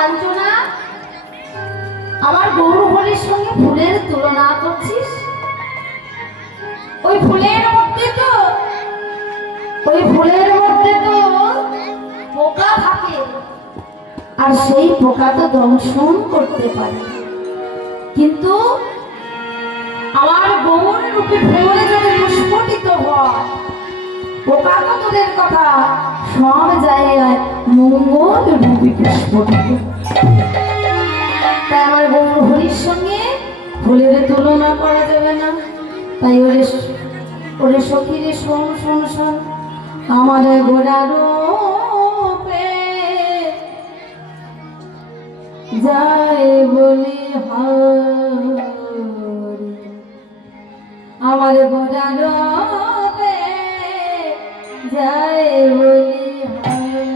কাঞ্চনা, আমার গৌর হরির সঙ্গে ফুলের তুলনা করছিস? ওই ফুলের মধ্যে তো পোকা থাকে, আর সেই পোকা তো দংশন করতে পারে, কিন্তু আমার গৌর রূপে ফুলে যদি প্রস্ফুটিত হয়, পোকা তো তোদের কথা সব জায়গায় মঙ্গল রূপে প্রস্ফুটিত। তাই আমার গৌর হরির সঙ্গে ফুলের তুলনা করা যাবে না। তাই ওরে সখীরে শোন শোন শোন, আমার গোড়ার যায় বলি হরি, আমার গোড়ার যায় বলি হরি,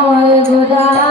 আমার গোড়ার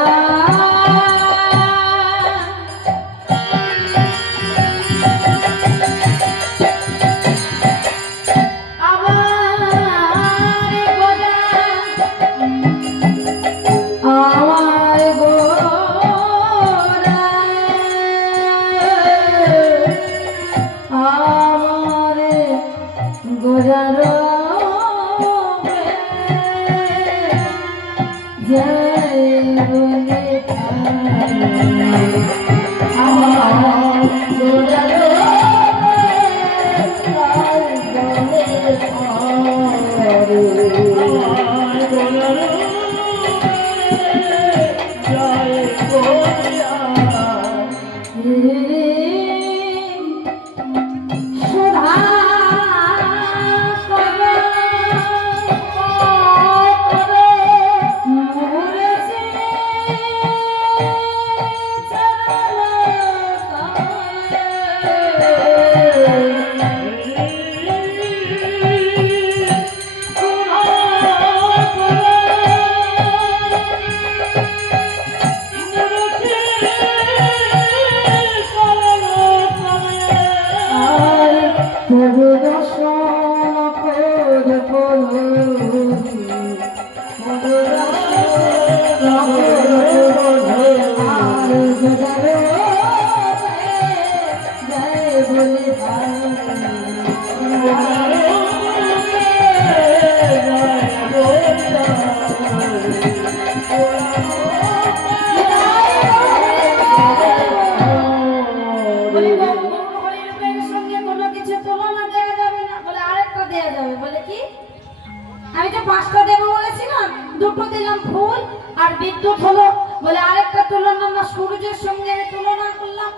দুটো দিলাম ফুল আর বিদ্যুৎ হলো বলে আরেকটা তুলনা না সূর্যের সঙ্গে তুলনা করলাম।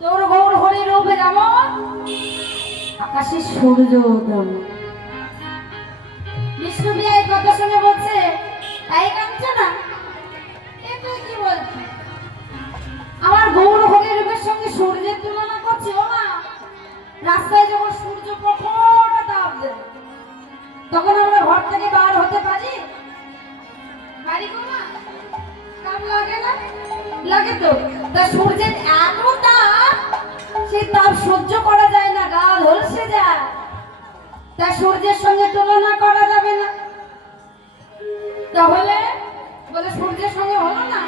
তোর গৌর হরি রূপে যেমন আকাশের সূর্য তেমন। বিষ্ণু বিয়া এই কথা শুনে বলছে, তাই কাঁদছে না? তুই কি বলছিস? আমার গৌর হরি রূপের সঙ্গে সূর্যের তুলনা করছি? ও মা, রাস্তায় যখন সূর্য প্রখর তাপ দেয় তখন আমরা ঘর থেকে বার হতে পারি? লাগে তো। তা সূর্যের এত তাপ, সেই তাপ সহ্য করা যায় না, গা ঝলসে যায়। তা সূর্যের সঙ্গে তুলনা করা যাবে না। তাহলে বলে সূর্যের সঙ্গে হলো না,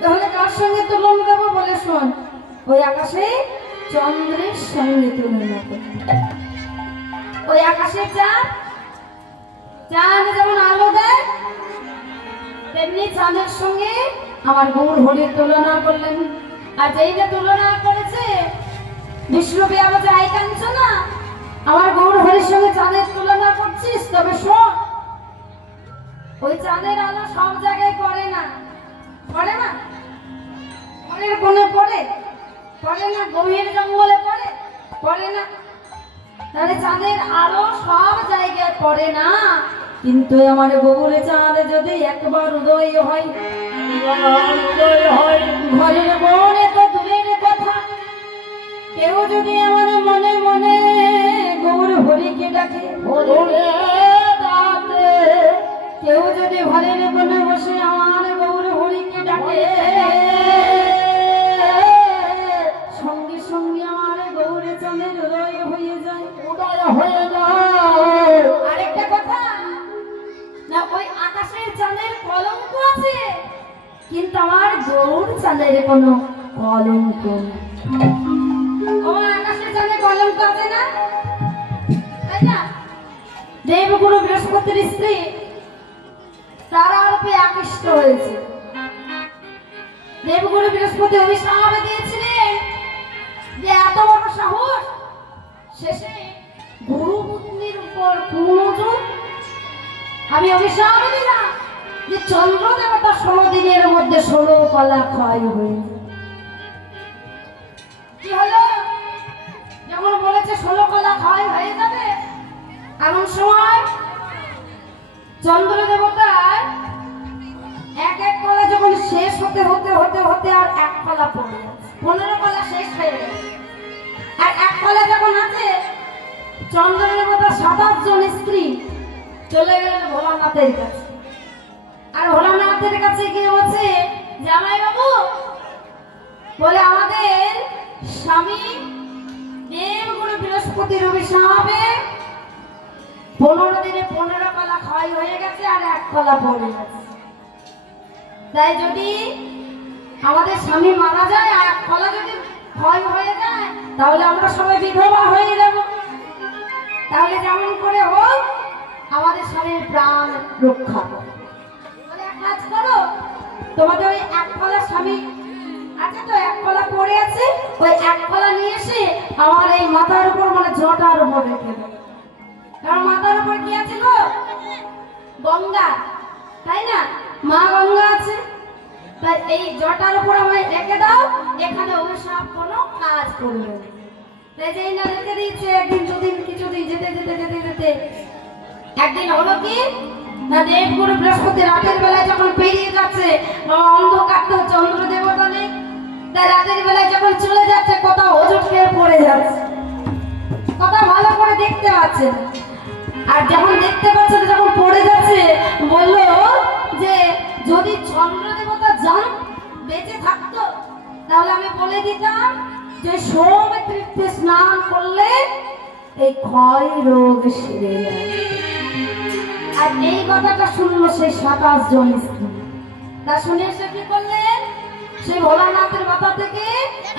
তাহলে কার সঙ্গে তুলনা দেবো? বলে শোন, ওই আকাশে চন্দ্রের সঙ্গে তুলনা করবো। ওই আকাশের চাঁদ, চাঁদ যেমন আলো দেয় তেমনি চাঁদের সঙ্গে আমার গৌর হরির তুলনা করলেন। আর যেইটা তুলনা করেছে বিষ্ণুবি আমাকে আই কাঞ্চনা, আমার গৌর হরির সঙ্গে চাঁদের তুলনা করছিস? তবে শোন, ওই চাঁদের আলো সব জায়গায় পড়ে না। পড়ে না? পরের কোণে পড়ে? পড়ে না। গভীর জঙ্গলে পড়ে? পড়ে না। তাহলে চাঁদের আলো সব জায়গায় পড়ে না, কিন্তু আমার গৌরে চাঁদ যদি একবার উদয় হয়, ঘরের মনে তো দূরের কথা, কেউ যদি আমার মনে মনে গৌর হরিকে ডাকে, কেউ যদি ঘরের কোণে বসে আমার গৌর হরিকে ডাকে, সঙ্গে সঙ্গে আমার গৌরে চাঁদের উদয় হয়ে যায়, উদয় হয়ে যায়। আরেকটা কথা না, ওই আকাশের চাঁদের কলঙ্ক আছে, কিন্তু আমার গৌর চাঁদের কোনো কলঙ্ক নেই। আমার আকাশের চাঁদের কলঙ্ক আছে না, তাই না? দেবগুরু বৃহস্পতির স্ত্রী তারা রূপে আকৃষ্ট হয়েছে। দেবগুরু বৃহস্পতি অভিশাপ দিয়েছিলেন যে এত বড় সাহস, শেষে গুরু পত্নীর উপর কুনজর। আমি অভিশাপ দিলাম যে চন্দ্র দেবতা 16 দিনের মধ্যে 16 কলা ক্ষয় হয়ে যায়। কি হলো? যখন বলেছে 16 কলা ক্ষয় হয়ে যাবে, এমন সময় চন্দ্র দেবতার এক এক কলা যখন শেষ হতে হতে হতে হতে আর এক কলা পড়ে যাচ্ছে, 15 কলা শেষ হয়ে গেছে। আর এক কলা যখন আছে, চন্দ্র দেবতার 27 জন স্ত্রী চলে গেলেন ভোলানাথের কাছে। আর ভোলানাথের কাছে গিয়ে বলছে, জামাই বাবু বলে আমাদের স্বামী দেবগুরু বৃহস্পতির অভিশাপে 15 দিনে 15 কলা ক্ষয় হয়ে গেছে আর এক কলা পড়ে গেছে। তাই যদি আমাদের স্বামী মারা যায় আর এক কলা যদি ক্ষয় হয়ে যায়, তাহলে আমরা সবাই বিধবা হয়ে যাব। তাহলে যেমন করে হোক আমাদের স্বামীর প্রাণ রক্ষা করো। এক কাজ করো, তোমাদের ওই এক কলা স্বামী আছে তো, এক কলা পড়ে আছে, ওই এক কলা নিয়ে এসে আমার এই মাথার উপর, মানে জটার উপর রেখে দেবো। কারণ মাথার উপর কি আছে গো? গঙ্গা, তাই না? মা গঙ্গা আছে, তাই এই জটার উপর আমায় রেখে দাও, এখানে অভিশাপ কোনো কাজ করবে না। তাই যেই না রেখে দিয়েছে, একদিন দুদিন কিছুদিন যেতে যেতে যেতে যেতে একদিন হলো কি না, দেবগুরু বৃহস্পতি রাতের বেলায় যখন পেরিয়ে যাচ্ছে, অন্ধকার তো, চন্দ্র দেবতা নেই, তাই রাতের বেলায় যখন চলে যাচ্ছে কোথাও হোঁচট খেয়ে পড়ে যাচ্ছে, কথা ভালো করে দেখতে পাচ্ছে না। আর যখন দেখতে পাচ্ছে, যখন পড়ে যাচ্ছে, বললো যে যদি চন্দ্র দেবতা যান বেঁচে থাকতো, তাহলে আমি বলে দিতাম যে সোম তীর্থে স্নান করলে এই ক্ষয় রোগ সেরে যায়। আর এই কথাটা শুনলো সেই 27 জন স্ত্রী। তা শুনে সে কি করলেন, সেই ভোলানাথের মাথা থেকে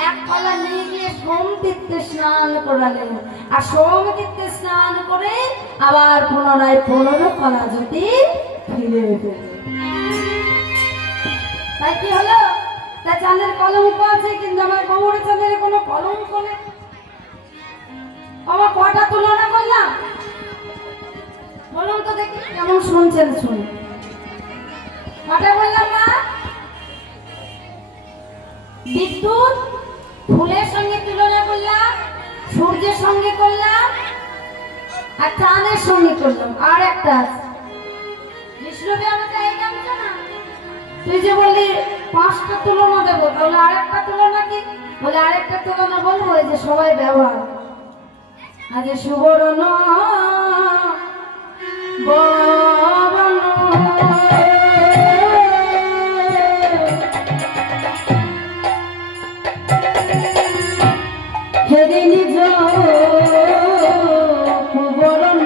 এক কলা নিয়ে গিয়ে সোম তীর্থে স্নান করালেন। আর সোম তীর্থে স্নান করে আবার পুনরায় 15 কলা যদি ফিরে পেলেন। তাই কি হলো? তাই চাঁদের কলঙ্ক আছে, কিন্তু আমার গৌর চাঁদের কোনো কলঙ্ক নেই। আমার কটা তুলনা করলাম বলুন তো দেখি, কেমন শুনছেন? শুনুন, কটা বললাম না? বিদ্যুৎ ফুলের সঙ্গে তুলনা করলাম, সূর্যের সঙ্গে করলাম, আর চাঁদের সঙ্গে করলাম। আর একটা আছে, বিষ্ণুকে আমাকে এই গামছা না, তুই যে বললি 5টা তুলনা দেবো, তাহলে আরেকটা তুলনা কি? বলে আরেকটা তুলনা বলবো, এই যে সবাই ব্যবহার, আজ সুবর্ণ বরণ হেরে নিজ বরণ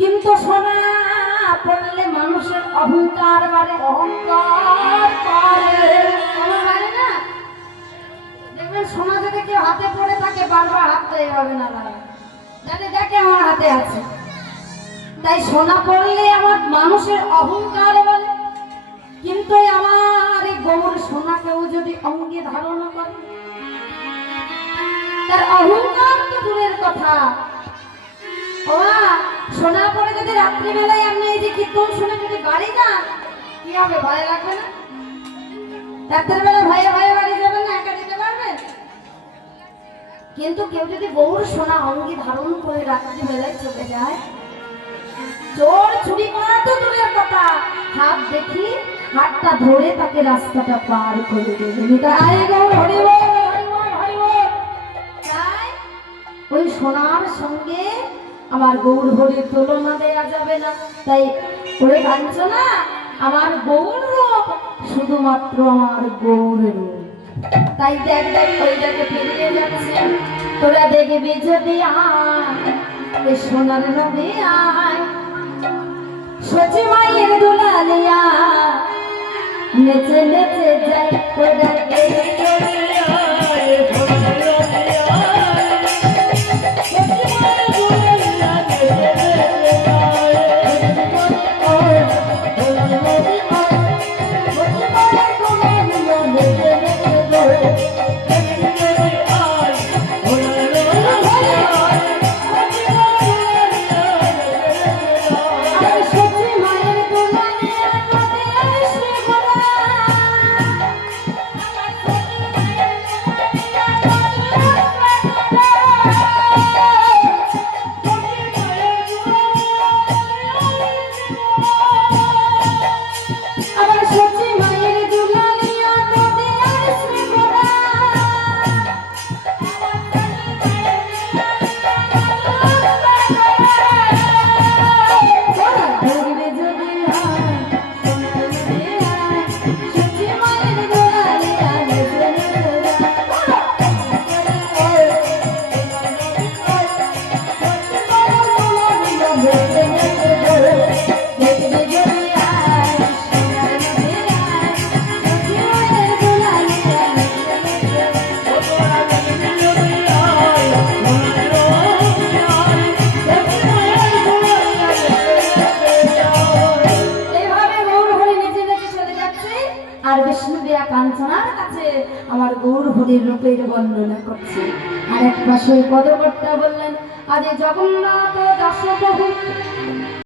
কিন্তু সোনা পড়লে মানুষের অহংকার বাড়ে, অহংকার বাড়ে না। দেখবেন সোনা যদি কেউ হাতে পড়ে থাকে বারবার হাতটা এভাবে না লাগে, যাতে দেখে আমার হাতে আছে। তাই সোনা পড়লে আমার মানুষের অহংকার বলে। কিন্তু আমার এই গৌর সোনাকেও যদি অঙ্গে ধারণ করে, তার অহংকার তো দূরের কথা। সোনা পরে যদি রাত্রিবেলায় আপনি এই যে কীর্তন শুনে যদি বাড়ি যান, কি হবে? ভয় লাগবে না? রাত্রের বেলা ভয়ে ভয়ে বাড়ি যাবেন না? একা যেতে পারবেন? কিন্তু কেউ যদি গৌর সোনা অঙ্গে ধারণ করে রাত্রিবেলায় চলে যায়, চোর চুরি করা তো দূরের কথা, হাত দেখি হাতটা ধরে তাকে রাস্তাটা পার করে দেবে। তাই ওই সোনার সঙ্গে আমার গৌর হরির তুলনা দেয়া যাবে না। তাই ওরে কাঁদছ না, আমার গৌর রূপ শুধুমাত্র আমার গৌর রূপ। তাই দেখ দেখ ওই দেখে ফিরিয়ে যাচ্ছে, তোরা দেখবি যদি আয় সোনার নবী আয়, সচি মায়ের দুলালিয়া নেচে নেচে যাই, তোরা দেখবি যদি আমার গৌর হরির রূপের বর্ণনা করছে। আর এক পাশে পদকর্তা বললেন, আজ জগন্নাথ দাস প্রভু